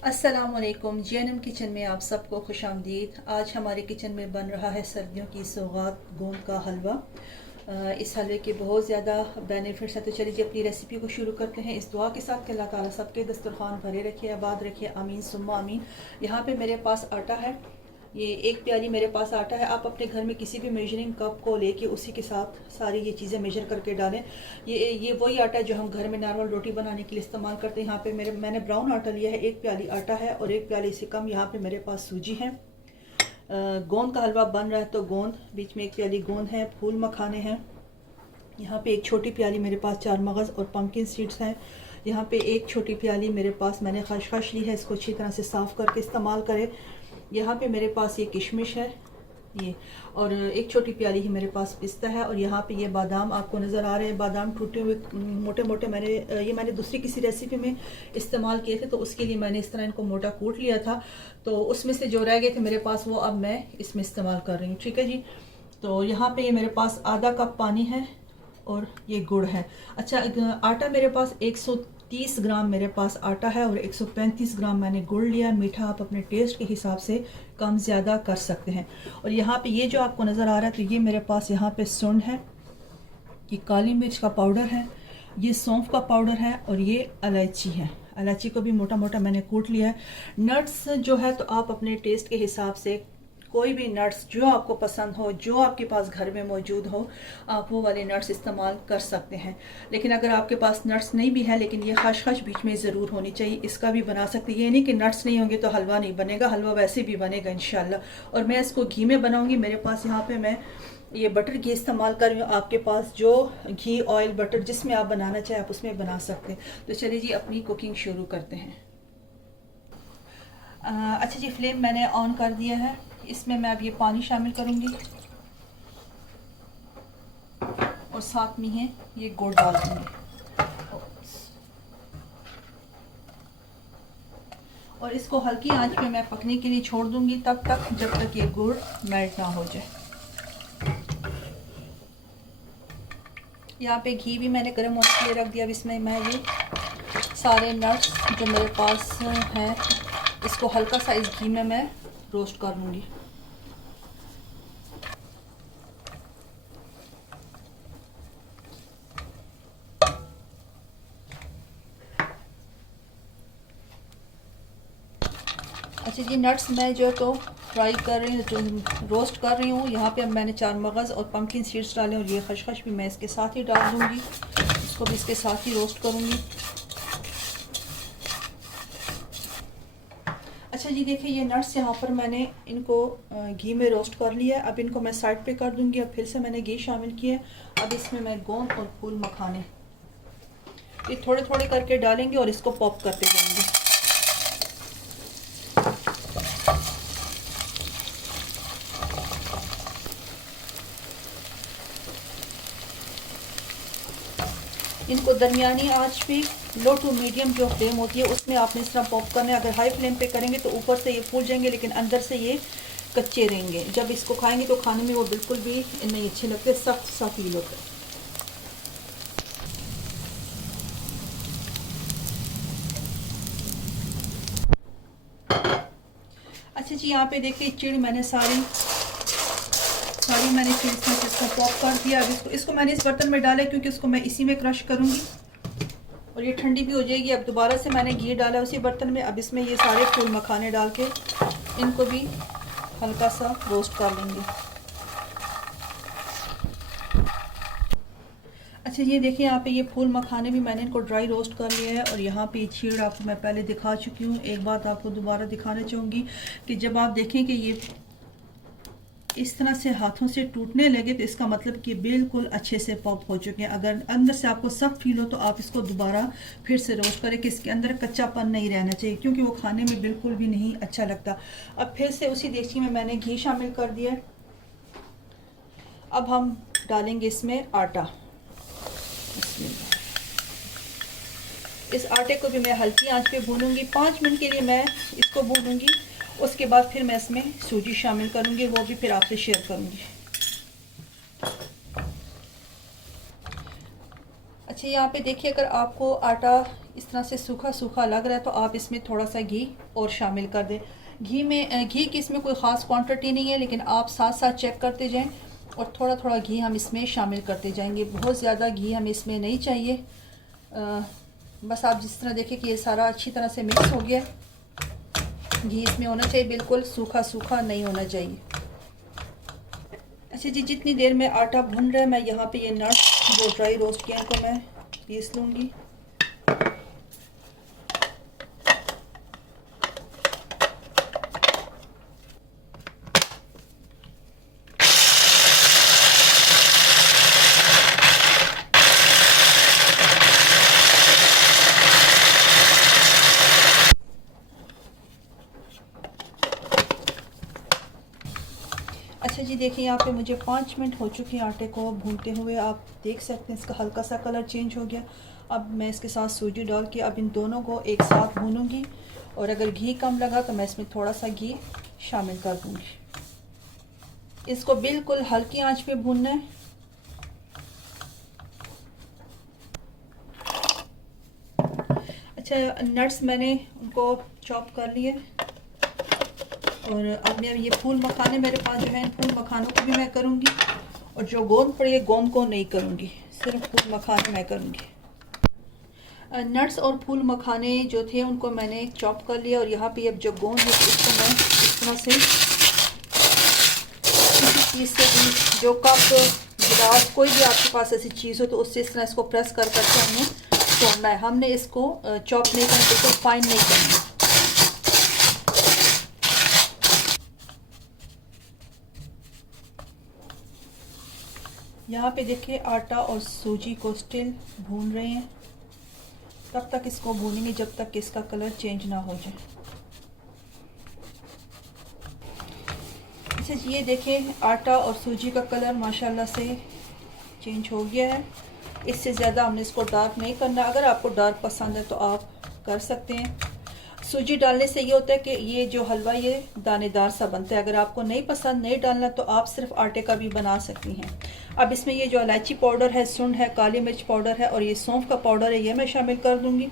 अस्सलामुअलैकुम। JNM kitchen में आप सबको खुश आमदीद। आज हमारे किचन में बन रहा है सर्दियों की सौगात गोंद का हलवा। इस हलवे के बहुत ज़्यादा बेनिफिट्स हैं। तो चलिए जी अपनी रेसिपी को शुरू करते हैं इस दुआ के साथ कि अल्लाह ताला सबके दस्तरखान भरे रखे, आबाद रखे, आमीन सुम्मा आमीन। यहाँ पे मेरे पास आटा है, ये एक प्याली मेरे पास आटा है। आप अपने घर में किसी भी मेजरिंग कप को लेके उसी के साथ सारी ये चीज़ें मेजर करके डालें। ये वही आटा है जो हम घर में नॉर्मल रोटी बनाने के लिए इस्तेमाल करते हैं। यहाँ पे मैंने ब्राउन आटा लिया है, एक प्याली आटा है और एक प्याली से कम यहाँ पे मेरे पास सूजी है। गोंद का हलवा बन रहा है तो गोंद, बीच में एक प्याली गोंद है, फूल मखाने हैं। यहाँ पे एक छोटी प्याली मेरे पास चार मगज़ और पम्पकिन सीड्स हैं। यहाँ पे एक छोटी प्याली मेरे पास मैंने खशखश ली है, इसको अच्छी तरह से साफ़ करके इस्तेमाल करें। यहाँ पे मेरे पास ये किशमिश है ये, और एक छोटी प्याली ही मेरे पास पिस्ता है। और यहाँ पे ये बादाम आपको नज़र आ रहे हैं, बादाम टूटे हुए मोटे मोटे। मैंने दूसरी किसी रेसिपी में इस्तेमाल किए थे तो उसके लिए मैंने इस तरह इनको मोटा कूट लिया था, तो उसमें से जो रह गए थे मेरे पास वो अब मैं इसमें इस्तेमाल कर रही हूँ। ठीक है जी। तो यहाँ पे ये मेरे पास आधा कप पानी है और ये गुड़ है। अच्छा, आटा मेरे पास 130 ग्राम मेरे पास आटा है और 135 ग्राम मैंने गुड़ लिया। मीठा आप अपने टेस्ट के हिसाब से कम ज़्यादा कर सकते हैं। और यहाँ पे ये जो आपको नज़र आ रहा है तो ये मेरे पास यहाँ पे सुंड है, ये काली मिर्च का पाउडर है, ये सौंफ का पाउडर है और ये इलायची है। इलायची को भी मोटा मोटा मैंने कूट लिया है। नट्स जो है तो आप अपने टेस्ट के हिसाब से कोई भी नट्स जो आपको पसंद हो, जो आपके पास घर में मौजूद हो, आप वो वाले नट्स इस्तेमाल कर सकते हैं। लेकिन अगर आपके पास नट्स नहीं भी है, लेकिन ये खशखश बीच में ज़रूर होनी चाहिए, इसका भी बना सकते हैं। ये नहीं कि नट्स नहीं होंगे तो हलवा नहीं बनेगा, हलवा वैसे भी बनेगा इंशाल्लाह। और मैं इसको घी में बनाऊंगी। मेरे पास यहाँ पे मैं ये बटर घी इस्तेमाल कर रही हूँ। आपके पास जो घी, ऑयल, बटर जिसमें आप बनाना चाहें आप उसमें बना सकते हैं। तो चलिए जी अपनी कुकिंग शुरू करते हैं। अच्छा जी, फ्लेम मैंने ऑन कर दिया है। इसमें मैं अब ये पानी शामिल करूँगी और साथ में है ये गुड़ डाल दूँगी और इसको हल्की आंच पे मैं पकने के लिए छोड़ दूँगी तब तक जब तक ये गुड़ मेल्ट ना हो जाए। यहाँ पे घी भी मैंने गर्म होने के लिए रख दिया। अब इसमें मैं ये सारे नट्स जो मेरे पास हैं इसको हल्का सा इस घी में मैं रोस्ट कर लूँगी। अच्छा जी, नट्स मैं जो तो फ्राई कर रही हूँ, जो रोस्ट कर रही हूँ। यहाँ पे अब मैंने चार मगज़ और पम्पकिन सीड्स डाले और ये खशखश भी मैं इसके साथ ही डाल दूँगी। इसको भी इसके साथ ही रोस्ट करूँगी। अच्छा जी, देखिए ये नट्स यहाँ पर मैंने इनको घी में रोस्ट कर लिया है। अब इनको मैं साइड पे कर दूँगी। अब फिर से मैंने घी शामिल किया है। अब इसमें मैं गोंद और फूल मखाने ये थोड़े थोड़े करके डालेंगे और इसको पॉप करते जाएंगे। इनको दरमियानी आंच पे, लो टू मीडियम जो फ्लेम होती है उसमें आपने इस तरह पॉप करना है। अगर हाई फ्लेम पे करेंगे तो ऊपर से ये फूल जाएंगे लेकिन अंदर से ये कच्चे रहेंगे। जब इसको खाएंगे तो खाने में वो बिल्कुल भी नहीं अच्छे लगते, सख्त सा फील होता है। अच्छा जी, यहाँ पे देखिए चिड़ मैंने सारी मैंने चिड़ इसको पॉप कर दिया। अब इसको मैंने इस बर्तन में डाला क्योंकि इसको मैं इसी में क्रश करूँगी और ये ठंडी भी हो जाएगी। अब दोबारा से मैंने घी डाला उसी बर्तन में। अब इसमें ये सारे फूल मखाने डाल के इनको भी हल्का सा रोस्ट कर लेंगे। अच्छा ये देखिए, यहाँ पे ये फूल मखाने भी मैंने इनको ड्राई रोस्ट कर लिया है। और यहाँ पे ये चीड़ आपको मैं पहले दिखा चुकी हूँ। एक बात आपको दोबारा दिखाना चाहूँगी कि जब आप देखें कि ये इस तरह से हाथों से टूटने लगे तो इसका मतलब कि बिल्कुल अच्छे से पॉप हो चुके हैं। अगर अंदर से आपको सब फील हो तो आप इसको दोबारा फिर से रोस्ट करें कि इसके अंदर कच्चापन नहीं रहना चाहिए, क्योंकि वो खाने में बिल्कुल भी नहीं अच्छा लगता। अब फिर से उसी देगची में मैंने घी शामिल कर दिया। अब हम डालेंगे इसमें आटा। इस आटे को भी मैं हल्की आंच पे भूनूंगी। 5 मिनट के लिए मैं इसको भूनूंगी। उसके बाद फिर मैं इसमें सूजी शामिल करूंगी, वो भी फिर आपसे शेयर करूंगी। अच्छा यहाँ पे देखिए, अगर आपको आटा इस तरह से सूखा सूखा लग रहा है तो आप इसमें थोड़ा सा घी और शामिल कर दें। घी की इसमें कोई ख़ास क्वांटिटी नहीं है, लेकिन आप साथ साथ चेक करते जाएं और थोड़ा थोड़ा घी हम इसमें शामिल करते जाएंगे। बहुत ज़्यादा घी हमें इसमें नहीं चाहिए। बस आप जिस तरह देखें कि ये सारा अच्छी तरह से मिक्स हो गया। घी इसमें होना चाहिए, बिल्कुल सूखा सूखा नहीं होना चाहिए। अच्छा जी, जितनी देर में आटा भुन रहा है मैं यहाँ पे ये नट्स जो ड्राई रोस्ट किए इनको मैं पीस लूँगी। अच्छा जी, देखिए यहाँ पे मुझे 5 मिनट हो चुके हैं आटे को भूनते हुए। आप देख सकते हैं इसका हल्का सा कलर चेंज हो गया। अब मैं इसके साथ सूजी डाल के अब इन दोनों को एक साथ भूनूंगी, और अगर घी कम लगा तो मैं इसमें थोड़ा सा घी शामिल कर दूंगी। इसको बिल्कुल हल्की आंच पे भूनना है। अच्छा, नट्स मैंने उनको चॉप कर लिए, और अब मैं ये फूल मखाने मेरे पास जो है, फूल मखानों को भी मैं करूँगी, और जो गोंद पड़ी है गोंद को नहीं करूँगी, सिर्फ फूल मखाने मैं करूँगी। नट्स और फूल मखाने जो थे उनको मैंने चॉप कर लिया, और यहाँ पे अब जो गोंद है इसको मैं इस तरह से किसी चीज़ से भी, जो कप गिलास कोई भी आपके पास ऐसी चीज़ हो तो उससे इस तरह इसको प्रेस कर करके हमने तोड़ना है। हमने इसको चॉप नहीं करना, इसको फाइन नहीं करना। यहाँ पे देखिए आटा और सूजी को स्टिल भून रहे हैं। तब तक इसको भूनेंगे जब तक इसका कलर चेंज ना हो जाए। अच्छा जी, ये देखें आटा और सूजी का कलर माशाल्लाह से चेंज हो गया है। इससे ज़्यादा हमने इसको डार्क नहीं करना। अगर आपको डार्क पसंद है तो आप कर सकते हैं। सूजी डालने से ये होता है कि ये जो हलवा ये दानेदार सा बनता है। अगर आपको नहीं पसंद, नहीं डालना, तो आप सिर्फ आटे का भी बना सकती हैं। अब इसमें ये जो इलायची पाउडर है, सुंड है, काली मिर्च पाउडर है और ये सौंफ का पाउडर है, ये मैं शामिल कर दूंगी।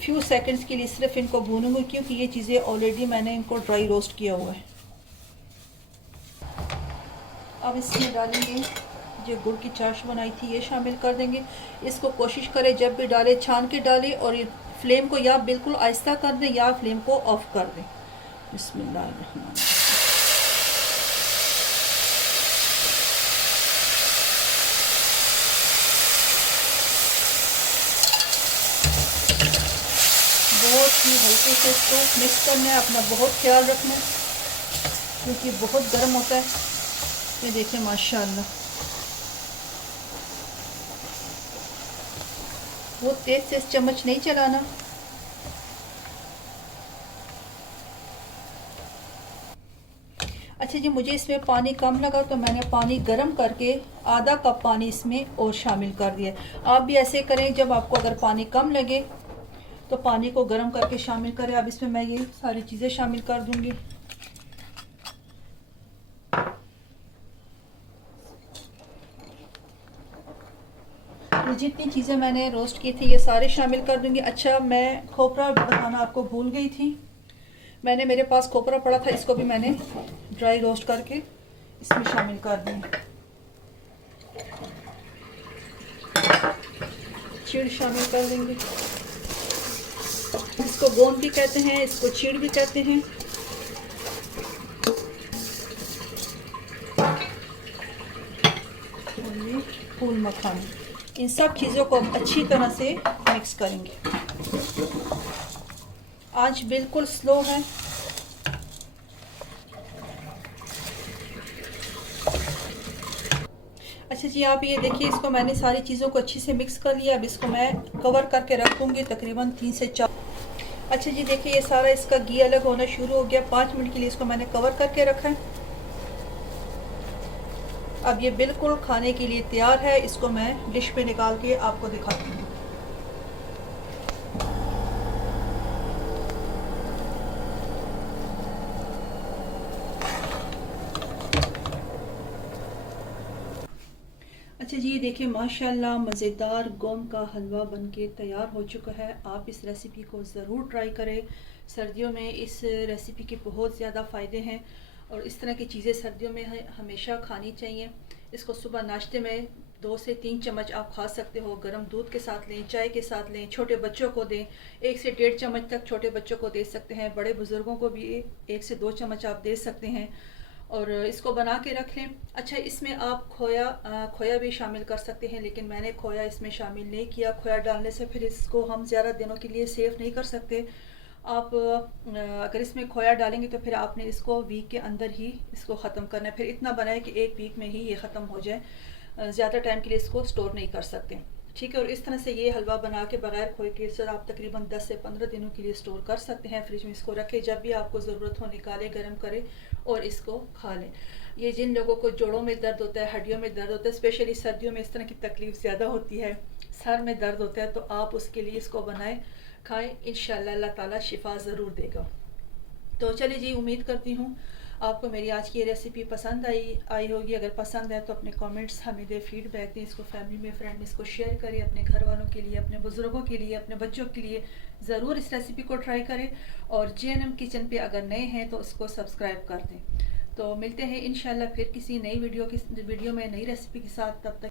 फ्यू सेकंड्स के लिए सिर्फ इनको भूनूंगी, क्योंकि ये चीज़ें ऑलरेडी मैंने इनको ड्राई रोस्ट किया हुआ है। अब इसमें डालेंगे जो गुड़ की चाश बनाई थी, ये शामिल कर देंगे। इसको कोशिश करें जब भी डालें छान के डालें, और ये फ्लेम को या बिल्कुल आहिस्ता कर दें या फ्लेम को ऑफ कर दें। बिस्मिल्लाह। बहुत ही हल्के से इसको मिक्स करना है। अपना बहुत ख्याल रखना है क्योंकि बहुत गर्म होता है। ये देखें माशाल्लाह, बहुत तेज से चम्मच नहीं चलाना। अच्छा जी, मुझे इसमें पानी कम लगा तो मैंने पानी गर्म करके आधा कप पानी इसमें और शामिल कर दिया। आप भी ऐसे करें, जब आपको अगर पानी कम लगे तो पानी को गर्म करके शामिल करें। अब इसमें मैं ये सारी चीज़ें शामिल कर दूंगी। तो जितनी चीज़ें मैंने रोस्ट की थी ये सारे शामिल कर दूंगी। अच्छा, मैं खोपरा बताना आपको भूल गई थी। मैंने, मेरे पास खोपरा पड़ा था, इसको भी मैंने ड्राई रोस्ट करके इसमें शामिल कर दिया। चिड़ शामिल कर देंगे। इसको गोंद भी कहते हैं, इसको चिड़ भी कहते हैं। और ये फूल मखाने, इन सब चीज़ों को अच्छी तरह से मिक्स करेंगे। आंच बिल्कुल स्लो है। अच्छा जी, आप ये देखिए, इसको मैंने सारी चीज़ों को अच्छी से मिक्स कर लिया। अब इसको मैं कवर करके रख दूँगी तकरीबन 3 से 4। अच्छा जी, देखिए ये सारा इसका घी अलग होना शुरू हो गया। 5 मिनट के लिए इसको मैंने कवर करके रखा है। अब ये बिल्कुल खाने के लिए तैयार है। इसको मैं डिश पे निकाल के आपको दिखाती हूँ। अच्छा जी, ये देखिए माशाल्लाह मज़ेदार गोम का हलवा बनके तैयार हो चुका है। आप इस रेसिपी को ज़रूर ट्राई करें। सर्दियों में इस रेसिपी के बहुत ज़्यादा फ़ायदे हैं और इस तरह की चीज़ें सर्दियों में हमेशा खानी चाहिए। इसको सुबह नाश्ते में 2 से 3 चम्मच आप खा सकते हो। गर्म दूध के साथ लें, चाय के साथ लें, छोटे बच्चों को दें। 1 से 1.5 चम्मच तक छोटे बच्चों को दे सकते हैं। बड़े बुज़ुर्गों को भी 1 से 2 चम्मच आप दे सकते हैं और इसको बना के रख लें। अच्छा, इसमें आप खोया भी शामिल कर सकते हैं, लेकिन मैंने खोया इसमें शामिल नहीं किया। खोया डालने से फिर इसको हम ज़्यादा दिनों के लिए सेव नहीं कर सकते। आप अगर इसमें खोया डालेंगे तो फिर आपने इसको वीक के अंदर ही इसको ख़त्म करना है। फिर इतना बनाए कि 1 वीक में ही ये ख़त्म हो जाए। ज़्यादा टाइम के लिए इसको स्टोर नहीं कर सकते। ठीक है, और इस तरह से ये हलवा बना के बगैर खोए के सर आप तकरीबन 10 से 15 दिनों के लिए स्टोर कर सकते हैं। फ्रिज में इसको रखें, जब भी आपको ज़रूरत हो निकालें, गर्म करें और इसको खा लें। ये जिन लोगों को जोड़ों में दर्द होता है, हड्डियों में दर्द होता है, स्पेशली सर्दियों में इस तरह की तकलीफ़ ज़्यादा होती है, सर में दर्द होता है, तो आप उसके लिए इसको बनाएं, खाएं। इंशाल्लाह अल्लाह ताला शिफा ज़रूर देगा। तो चलिए जी, उम्मीद करती हूँ आपको मेरी आज की ये रेसिपी पसंद आई होगी। अगर पसंद है तो अपने कमेंट्स हमें दें, फीडबैक दें। इसको फैमिली में, फ्रेंड में इसको शेयर करें, अपने घर वालों के लिए, अपने बुज़ुर्गों के लिए, अपने बच्चों के लिए ज़रूर इस रेसिपी को ट्राई करें। और JNM किचन पे अगर नए हैं तो उसको सब्सक्राइब कर दें। तो मिलते हैं इंशाल्लाह फिर किसी नई वीडियो में नई रेसिपी के साथ। तब तक